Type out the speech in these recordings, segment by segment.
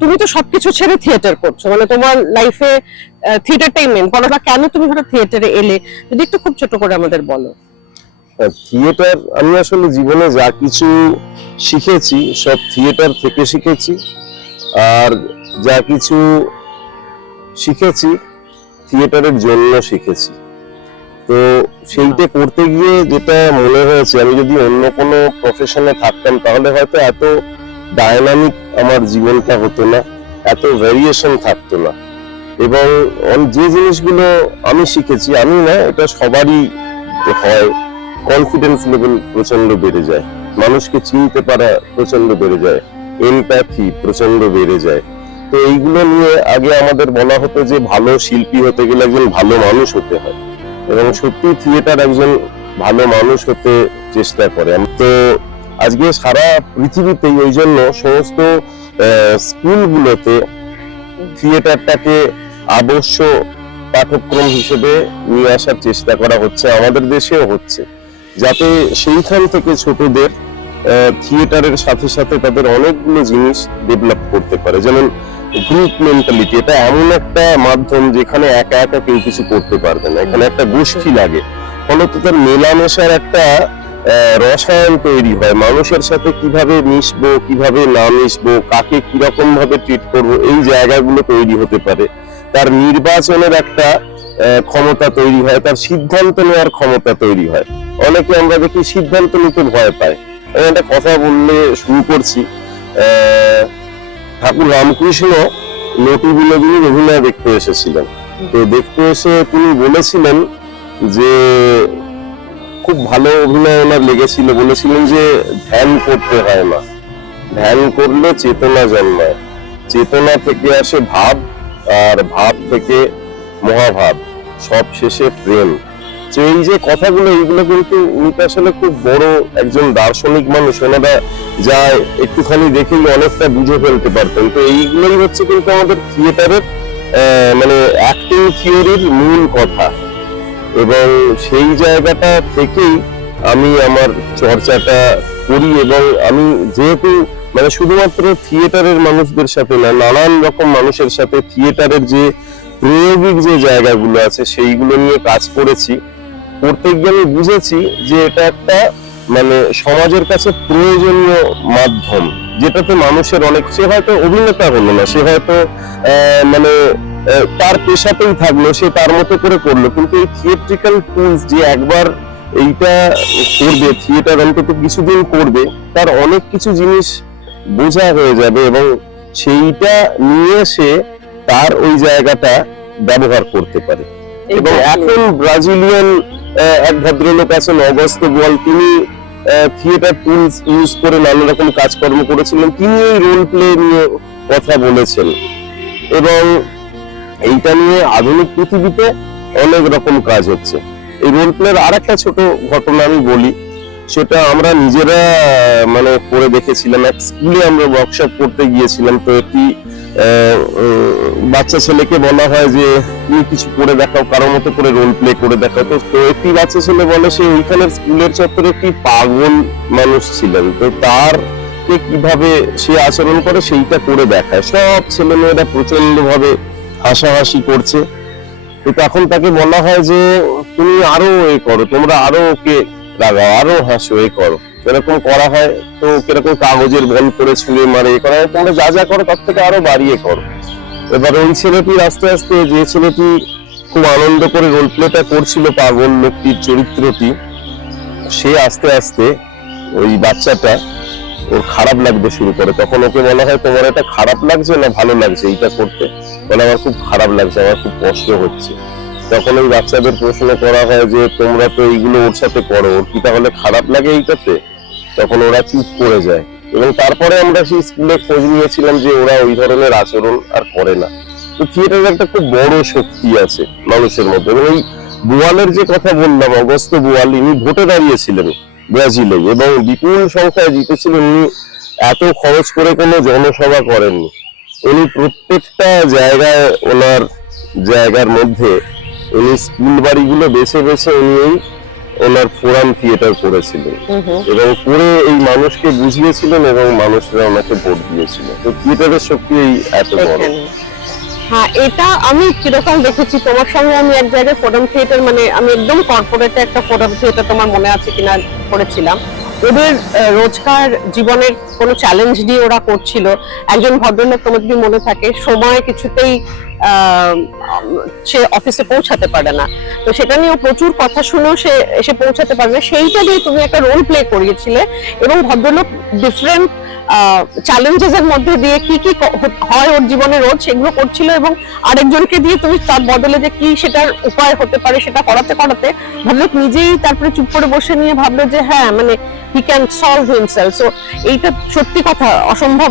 তুমি তো সবকিছু ছেড়ে থিয়েটার করছো, মানে তোমার লাইফে থিয়েটারটাই মেন। পড়াটা কেন তুমি হঠাৎ থিয়েটারে এলে, যদি একটু খুব ছোট করে আমাদের বলো। থিয়েটার, আমি আসলে জীবনে যা কিছু শিখেছি সব থিয়েটার থেকে শিখেছি, আর যা কিছু শিখেছি থিয়েটারের জন্য শিখেছি। তো সেইটা করতে গিয়ে যেটা মনে হয়েছে, আমি যদি অন্য কোনো প্রফেশনে থাকতাম তাহলে হয়তো এত ডায়নামিক আমার জীবনটা হতো না, এত ভ্যারিয়েশন থাকতো না। এবং যে জিনিসগুলো আমি শিখেছি, আমি না, এটা সবারই হয়, কনফিডেন্স লেভেল প্রচন্ড বেড়ে যায়, মানুষকে চিনতে পারা প্রচন্ড বেড়ে যায়, এমপ্যাথি প্রচন্ড বেড়ে যায়। তো এইগুলো নিয়ে আগে আমাদের বলা হতো যে ভালো শিল্পী হতে গেলে একজন ভালো মানুষ হতে হয়, এবং সত্যি থিয়েটার একজন ভালো মানুষ হতে চেষ্টা করে। তো আজকে সারা পৃথিবীতেই ওই জন্য সমস্ত স্কুলগুলোতে থিয়েটারটাকে আদর্শ পাঠ্যক্রম হিসেবে নিয়ে আসার চেষ্টা করা হচ্ছে, আমাদের দেশেও হচ্ছে, যাতে সেইখান থেকে ছোটদের থিয়েটারের সাথে সাথে তাদের অনেকগুলো জিনিস ডেভেলপ করতে পারে। যেমন গ্রুপ মেন্টালিটি, এটা এমন একটা মাধ্যম যেখানে একা একা কেউ কিছু করতে পারবে না, এখানে একটা গোষ্ঠী লাগে, ফলত তার মেলামেশার একটা রসায়ন তৈরি হয়। মানুষের সাথে কিভাবে মিশবো, কিভাবে না মিশবো, কাকে কিরকম ভাবে ট্রিট করবো, এই জায়গাগুলো তৈরি হতে পারে। তার নির্বাচনের একটা ক্ষমতা তৈরি হয়, তার সিদ্ধান্ত নেওয়ার ক্ষমতা তৈরি হয়। অনেকে আমরা দেখি সিদ্ধান্ত নিতে ভয় পায়। আমি একটা কথা বললে শুরু করছি। ঠাকুর রামকৃষ্ণ নটু বিনোদিনীর অভিনয় দেখতে এসেছিলেন। তো দেখতে এসে তিনি বলেছিলেন যে খুব ভালো অভিনয় ওনার লেগেছিল, বলেছিলেন যে ধ্যান করতে হয় না, ধ্যান করলে চেতনা জন্মায়, চেতনা থেকে আসে ভাব, আর ভাব থেকে মহাভাব, সব শেষে প্রেম। তো এই যে কথাগুলো, এইগুলো কিন্তু উনি আসলে খুব বড় একজন দার্শনিক মানুষ, ওনারা যা একটুখানি দেখেই অনেকটা বুঝে ফেলতে পারতেন। তো এইগুলোই হচ্ছে কিন্তু আমাদের থিয়েটারের মানে অ্যাক্টিং থিওরির মূল কথা, এবং সেই জায়গাটা থেকেই আমি আমার চর্চাটা করি। এবং আমি যেহেতু মানে শুধুমাত্র থিয়েটারের মানুষদের সাথে না, নানান রকম মানুষের সাথে থিয়েটারের যে প্রয়োগিক যে জায়গাগুলো আছে সেইগুলো নিয়ে কাজ করেছি, করতে গিয়ে আমি বুঝেছি যে এটা একটা মানে সমাজের কাছে প্রয়োজনীয় মাধ্যম, যেটাতে মানুষের অনেক, সে হয়তো অভিনেতা হলো না, সে হয়তো মানে তার পেশাতেই থাকলো, সে তার মতো করে করলো, কিন্তু এই থিয়েট্রিক্যাল টুলস যে একবার এইটা করবে, থিয়েটার অন্তত কিছুদিন করবে, তার অনেক কিছু জিনিস বোঝা হয়ে যাবে, এবং সেইটা নিয়ে সে তার ওই জায়গাটা ব্যবহার করতে পারে। এবং এখন ব্রাজিলিয়ান এক ভদ্রলোক আছেন অগস্তো বোয়াল, তিনি থিয়েটার টুলস ইউজ করে নানা রকম কাজকর্ম করেছিলেন, তিনি এই রোল প্লে নিয়ে কথা বলেছেন। এবং এইটা নিয়ে আধুনিক পৃথিবীতে অনেক রকম কাজ হচ্ছে। এই রোল প্লের আর একটা ছোট ঘটনা আমি বলি, সেটা আমরা নিজেরা মানে করে দেখেছিলাম। এক স্কুলে আমরা ওয়ার্কশপ করতে গিয়েছিলাম। তো একটি বাচ্চা ছেলেকে বলা হয় যে তুমি কিছু করে দেখাও, কারোর মতো করে রোল প্লে করে দেখাও। তো একটি বাচ্চা ছেলে বলে সে ওইখানের স্কুলের চত্বরে একটি পাগল মানুষ ছিলেন, তো তার কিভাবে সে আচরণ করে সেইটা করে দেখায়। সব ছেলে মেয়েরা প্রচন্ড ভাবে হাসাহাসি করছে। তো তখন তাকে বলা হয় যে তুমি আরো এ করো, তোমরা আরো ওকে লাগাও, আরো হাসো, এ করো। এরকম করা হয়। তো কিরকম কাগজের বল করে ছুঁড়ে মারে, করা হয়, তোমরা যা যা করো তার থেকে আরো বাড়িয়ে করো। এবার ওই ছেলেটি আস্তে আস্তে, যে ছেলেটি খুব আনন্দ করে রোল প্লেটা করছিল পাগল লোকটির চরিত্রটি, সে আস্তে আস্তে ওই বাচ্চাটা ওর খারাপ লাগতে শুরু করে। তখন ওকে বলা হয় তোমার এটা খারাপ লাগছে না ভালো লাগছে এইটা করতে? বলে আমার খুব খারাপ লাগছে, আমার খুব কষ্ট হচ্ছে। তখন ওই বাচ্চাদের প্রশ্ন করা হয় যে তোমরা তো এইগুলো ওর সাথে করো, ওর কি তাহলে খারাপ লাগে এইটাতে? তখন ওরা চুপ করে যায়। এবং তারপরে আমরা সেই স্কুলে খোঁজ নিয়েছিলাম যে ওরা ওই ধরনের আচরণ আর করে না। তো থিয়েটারের একটা খুব বড় শক্তি আছে মানুষের মধ্যে। এবং ওই বোয়ালের যে কথা বললাম, অগস্তো বোয়াল, ইনি ভোটে দাঁড়িয়েছিলেন ব্রাজিলে এবং বিপুল সংখ্যায় জিতেছিলেন। উনি এত খরচ করে কোনো জনসভা করেননি, উনি প্রত্যেকটা জায়গায়, ওনার জায়গার মধ্যে উনি স্কুল বাড়িগুলো বেছে বেছে উনি ওনার ফোরাম থিয়েটার করেছিলেন এবং করে এই মানুষকে বুঝিয়েছিলেন এবং মানুষরা ওনাকে ভোট দিয়েছিল। তো থিয়েটারের শক্তি এই এত বড়। হ্যাঁ, এটা আমি চিরকাল দেখেছি তোমার সঙ্গে। আমি এক জায়গায় ফোরাম থিয়েটার, মানে আমি একদম কর্পোরেটে একটা ফোরাম থিয়েটার, তোমার মনে আছে কিনা, করেছিলাম। ওদের রোজকার জীবনের কোনো চ্যালেঞ্জ নিয়ে ওরা করছিল। একজন ভদ্রলোক, তোমার যদি মনে থাকে, সময় কিছুতেই সে অফিসে পৌঁছাতে পারে না, তো সেটা নিয়েও প্রচুর কথা শুনেও সে এসে পৌঁছাতে পারে না। সেইটা দিয়ে তুমি একটা রোল প্লে করিয়েছিলে এবং ভদ্রলোক ডিফারেন্ট চ্যালেঞ্জেস এর মধ্যে দিয়ে কি কি হয় ওর জীবনে রোজ, সেগুলো করছিল এবং আরেকজনকে দিয়ে তুমি তার বদলে যে কি সেটার উপায় হতে পারে সেটা করাতে করাতে ভদ্রলোক নিজেই তারপরে চুপ করে বসে নিয়ে ভাবলো যে হ্যাঁ, মানে he can solve himself. So এইটা সত্যি কথা, অসম্ভব।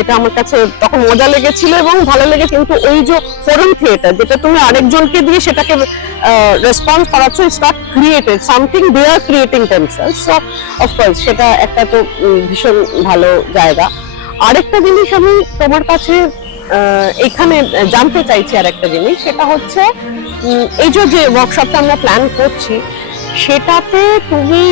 এটা আমার কাছে তখন মজা লেগেছিল এবং ভালো লেগে। কিন্তু ওই যে ফোরাম থিয়েটার, যেটা তুমি আরেকজনকে দিয়ে সেটাকে রেসপন্স করাচ্ছ, it's not created something, they are creating themselves. So of course সেটা একটা তো ভীষণ ভালো জায়গা। আরেকটা জিনিস আমি তোমার কাছে এখানে জানতে চাইছি, আরেকটা জিনিস, সেটা হচ্ছে এই যে ওয়ার্কশপটা আমরা প্ল্যান করছি, সেটাতে তুমি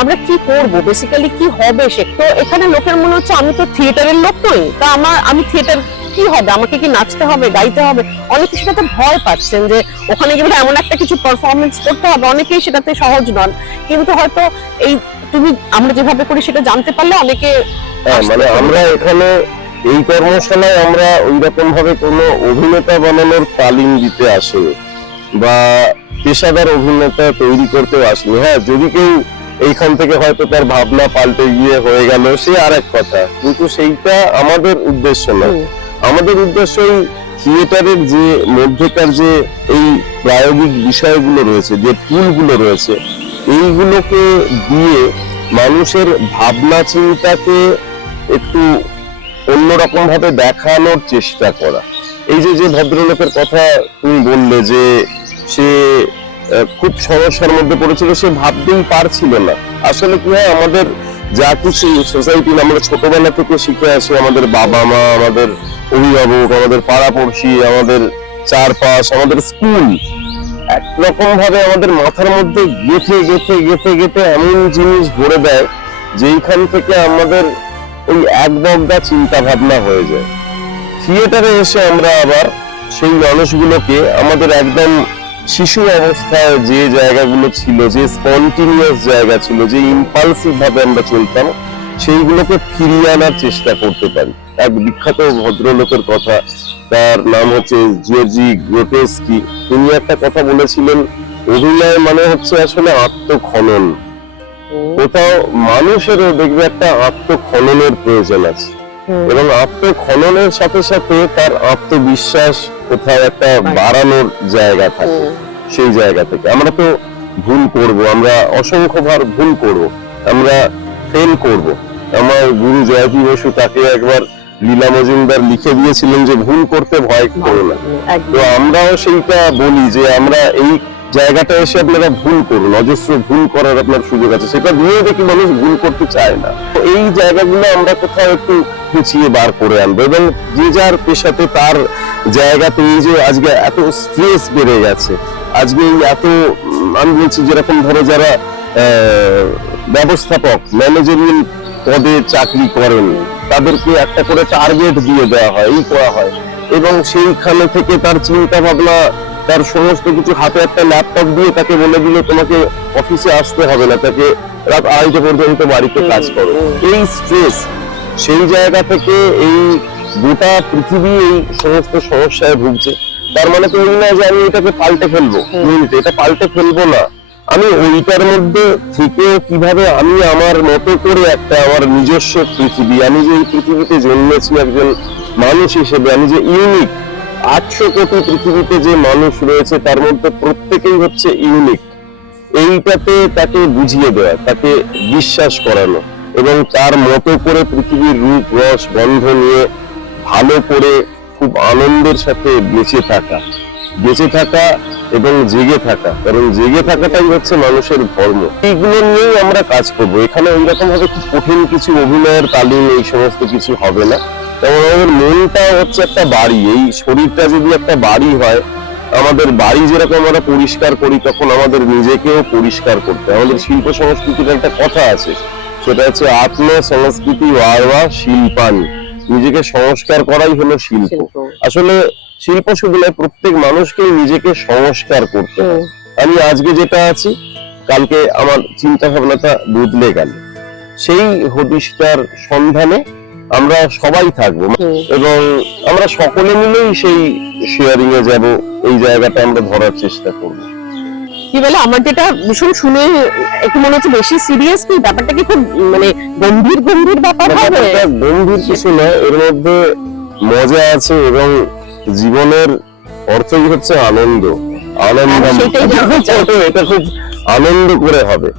আমরা কি করব, বেসিক্যালি কি হবে সে তো। এখানে লোকের মনে হচ্ছে আমি তো থিয়েটারের লোক নই, তা আমি থিয়েটার কি হবে, আমাকে কি নাচতে হবে, গাইতে হবে? অনেকে সেটাতে ভয় পাচ্ছেন যে ওখানে গিয়ে এমন একটা কিছু পারফরমেন্স করতে হবে, অনেকেই সেটাতে সহজ নন। কিন্তু হয়তো এই আমরা যেভাবে করি সেটা জানতে পারলে অনেকে মানে আমরা এখানে এই কর্মশালায় আমরা ওই রকম ভাবে কোনো অভিনেতা বানানোর তালিম দিতে আসেনি বা পেশাদার অভিনেতা তৈরি করতেও আসেনি। হ্যাঁ, যদি কেউ এইখান থেকে হয়তো তার ভাবনা পাল্টে গিয়ে হয়ে গেল, সে আর এক কথা, কিন্তু সেইটা আমাদের উদ্দেশ্য নয়। আমাদের উদ্দেশ্য এই থিয়েটারের যে মধ্যেকার যে এই প্রায়োগিক বিষয়গুলো রয়েছে, যে টুলগুলো রয়েছে, এইগুলোকে দিয়ে মানুষের ভাবনা চিন্তাকে একটু অন্যরকম ভাবে দেখানোর চেষ্টা করা। এই যে ভদ্রলোকের কথা তুমি বললে যে সে খুব সমস্যার মধ্যে পড়েছিল, সে ভাবতেই পারছিল না। আসলে কি হয়, আমাদের যা কিছু সোসাইটি আমরা ছোটবেলা থেকে শিখে আসি, আমাদের বাবা মা, আমাদের অভিভাবক, আমাদের পাড়াপড়শি, আমাদের চারপাশ, আমাদের স্কুল, একরকম ভাবে আমাদের মাথার মধ্যে গেঁথে গেঁথে গেঁথে গেঁথে এমন জিনিস ভরে দেয় যেইখান থেকে আমাদের ওই এক বগা চিন্তা ভাবনা হয়ে যায়। থিয়েটারে এসে আমরা আবার সেই মানুষগুলোকে আমাদের একদম শিশু অবস্থায় যে জায়গাগুলো ছিল, যে স্পন্টিনিয়াস জায়গা ছিল, যে ইম্পালসিভ ভাবে আমরা চলতাম, সেইগুলোকে ফিরিয়ে আনার চেষ্টা করতে পারি। এক বিখ্যাত ভদ্রলোকের কথা, তার নাম হচ্ছে জিওর্জি গ্রোটেস্কি। তিনি একটা কথা বলেছিলেন, অভিনয় মানে হচ্ছে আসলে আত্মখনন। কোথাও মানুষেরও দেখবে একটা আত্মখননের প্রয়োজন আছে এবং আত্মখননের সাথে সাথে তার আত্মবিশ্বাস কোথাও একটা বাড়ানোর জায়গা থাকে। সেই জায়গা থেকে আমরা তো ভুল করব, আমরা অসংখ্যবার ভুল করব, আমরা ফেল করব। আমার গুরু জয়পি বসু তাকে একবার লীলা মজুমদার লিখে দিয়েছিলেন যে ভুল করতে ভয় করো না। তো আমরাও সেইটা বলি যে আমরা এই জায়গাটা এসে আপনারা ভুল করুন, অজস্র ভুল করার আপনার সুযোগ আছে। সেটা নিয়ে দেখি মানুষ ভুল করতে চায় না। এই জায়গাগুলো আমরা কোথাও একটু খুঁচিয়ে বার করে আনবো এবং যে যার পেশাতে তার জায়গাতে, এই যে আজকে এত স্ট্রেস বেড়ে গেছে, আজকে এত, আমি বলছি যেরকম ধরো যারা ব্যবস্থাপক, ম্যানেজারিয়াল পদে চাকরি করেন, তাদেরকে একটা করে টার্গেট দিয়ে দেওয়া হয়, এই করা হয় এবং সেইখানে থেকে তার চিন্তা ভাবনা, তার সমস্ত কিছু, হাতে একটা ল্যাপটপ দিয়ে তাকে বলে দিল তোমাকে অফিসে আসতে হবে না, তাকে রাত 2:30 পর্যন্ত বাড়িতে কাজ করো। এই স্ট্রেস, সেই জায়গা থেকে এই গোটা পৃথিবী এই সমস্ত সমস্যায় ভুগছে। তার মানে তো এই না যে আমি এটাকে পাল্টে ফেলবো, এটা পাল্টে ফেলবো না, আমি ওইটার মধ্যে থেকে কিভাবে আমি আমার মতো করে একটা আমার নিজস্ব পৃথিবী, আমি যে এই পৃথিবীতে জন্মেছি একজন মানুষ হিসেবে, আমি যে ইউনিক, 800 কোটি পৃথিবীতে যে মানুষ রয়েছে তার মধ্যে প্রত্যেকেই হচ্ছে ইউনিক, এইটাতে তাকে বুঝিয়ে দেওয়া, তাকে বিশ্বাস করানো এবং তার মতো করে পৃথিবীর রূপ রস গন্ধ নিয়ে ভালো করে খুব আনন্দের সাথে বেঁচে থাকা এবং জেগে থাকা, কারণ জেগে থাকাটাই হচ্ছে মানুষের ধর্ম। এইগুলো নিয়েই আমরা কাজ করবো। এখানে ওইরকম ভাবে খুব কঠিন কিছু অভিনয়ের তালিম, এই সমস্ত কিছু হবে না। যেমন আমাদের মনটা হচ্ছে একটা বাড়ি, এই শরীরটা যদি একটা বাড়ি হয়, আমাদের বাড়ি যেরকম আমরা পরিষ্কার করি, তখন আমাদের নিজেকেও পরিষ্কার করতে হয়। আমাদের শিল্প সংস্কৃতির একটা কথা আছে, সেটা হচ্ছে আত্ম সংস্কৃতি ওয়ারওয়া শিল্পানি। নিজেকে সংস্কার করাই হলো শিল্প। আসলে শিল্প শুধু নয়, প্রত্যেক মানুষকেই নিজেকে সংস্কার করতে হয়। আমি আজকে যেটা আছি, কালকে আমার চিন্তা ভাবনাটা বদলে গেল, সেই হদিশটার সন্ধানে আমরা সবাই থাকবো এবং আমরা সকলে মিলেই সেই শেয়ারিং এ যাব, এই জায়গাটা আমরা ধরার চেষ্টা করবো। কি বলে, আমার যেটা ভীষণ শুনে একটু মনে হচ্ছে বেশি সিরিয়াস, কি ব্যাপারটা কি খুব মানে গম্ভীর গম্ভীর ব্যাপার হবে? ব্যাপারটা গম্ভীর কিছু নয়, এর মধ্যে মজা আছে এবং জীবনের অর্থই হচ্ছে আনন্দ। আনন্দ এটা খুব আনন্দ করে হবে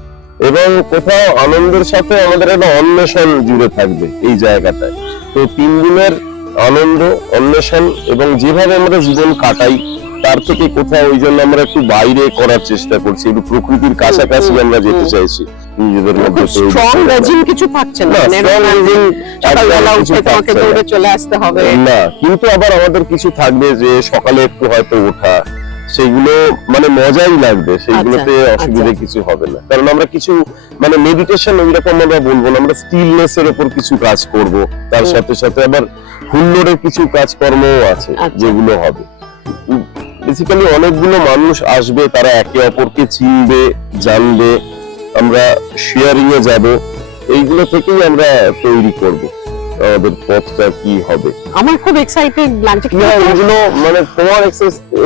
এবং কোথাও আনন্দের সাথে আমাদের একটা অন্বেষণ জুড়ে থাকবে এই জায়গাটায়। তো 3 দিনের আনন্দ, অন্বেষণ এবং যেভাবে আমরা জীবন কাটাই তার থেকে কোথাও, ওই জন্য আমরা একটু বাইরে করার চেষ্টা করছি, একটু প্রকৃতির কাছাকাছি আমরা যেতে চাইছি নিজেদের মধ্যে। স্ট্রং রেজিম কিছু থাকছে না, সকালবেলা উঠে তোমাকে দৌড়ে চলে আসতে হবে না, কিন্তু আবার আমাদের কিছু থাকবে যে সকালে একটু হয়তো ওঠা, সেগুলো মানে মজাই লাগবে, সেইগুলোতে অসুবিধা কিছু হবে না। কারণ আমরা কিছু মানে মেডিটেশন ওইরকম আমরা বলবো না, আমরা স্টিলনেস এর উপর কিছু কাজ করব, তার সাথে সাথে আবার হুল্লোড়ের কিছু কাজকর্মও আছে যেগুলো হবে। বেসিক্যালি অনেকগুলো মানুষ আসবে, তারা একে অপরকে চিনবে, জানবে, আমরা শেয়ারিং এ যাব, এইগুলো থেকেই আমরা তৈরি করব আমাদের পথটা কি হবে। আমার খুব এক্সাইটেড লাগছে। এগুলো মানে তোমার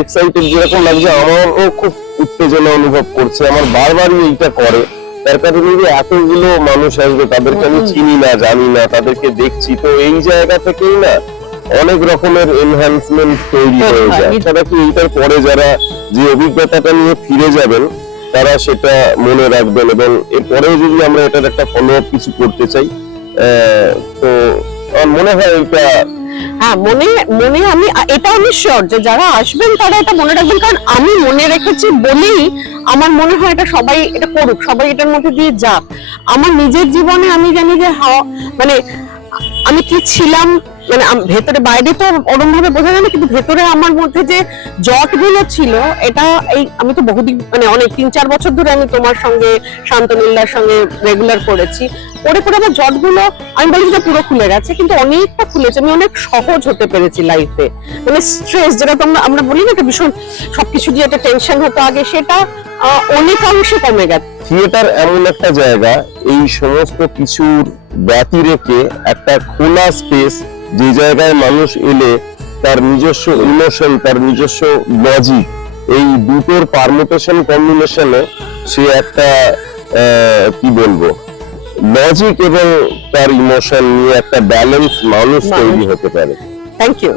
এক্সাইটেড যেরকম লাগছে, আমারও খুব উত্তেজনা অনুভব করছে। আমার বারবারই এইটা করে, তার কারণে যে এতগুলো মানুষ আসবে, তাদেরকে আমি চিনি না, জানি না, তাদেরকে দেখছি, তো এই জায়গা থেকেই না অনেক রকমের এনহ্যান্সমেন্ট তৈরি হয়ে যায়। তারা কি এইটার পরে যারা যে অভিজ্ঞতাটা নিয়ে ফিরে যাবেন, তারা সেটা মনে রাখবেন এবং এরপরেও যদি আমরা এটার একটা ফলো আপ কিছু করতে চাই, তো আমার মনে হয় এটা মনে আমি এটা আমি শিওর যে যারা আসবেন তারা এটা মনে রাখবেন, কারণ আমি মনে রেখেছি বলেই আমার মনে হয় এটা সবাই এটা করুক, সবাই এটার মধ্যে দিয়ে যাক। আমার নিজের জীবনে আমি জানি যে মানে আমি কি ছিলাম, মানে ভেতরে বাইরে তো ওরম ভাবে বোঝা যায় না, কিন্তু ভেতরে আমার মধ্যে যে জট গুলো ছিল, এটা এই আমি তো বহুদিন মানে অনেক 3-4 বছর ধরে আমি তোমার সঙ্গে, শান্তনীলার সঙ্গে রেগুলার করেছি, করে আমার জট গুলো আমি বলি যে পুরো খুলে গেছে, কিন্তু অনেকটা খুলেছে। আমি অনেক সহজ হতে পেরেছি লাইফে, মানে স্ট্রেস যেটা আমরা বলি না, ভীষণ সবকিছু দিয়ে একটা টেনশন হতো আগে, সেটা অনেকাংশে কমে গেছে। থিয়েটার এমন একটা জায়গা, এই সমস্ত কিছুর ব্যতি রেখে একটা খোলা স্পেস, যে জায়গায় মানুষ এলে তার নিজস্ব ইমোশন, তার নিজস্ব লজিক, এই দুটোর পারমুটেশন কম্বিনেশনে সে একটা কি বলবো, লজিক এবং তার ইমোশন নিয়ে একটা ব্যালেন্স মানুষ তৈরি হতে পারে। Thank you.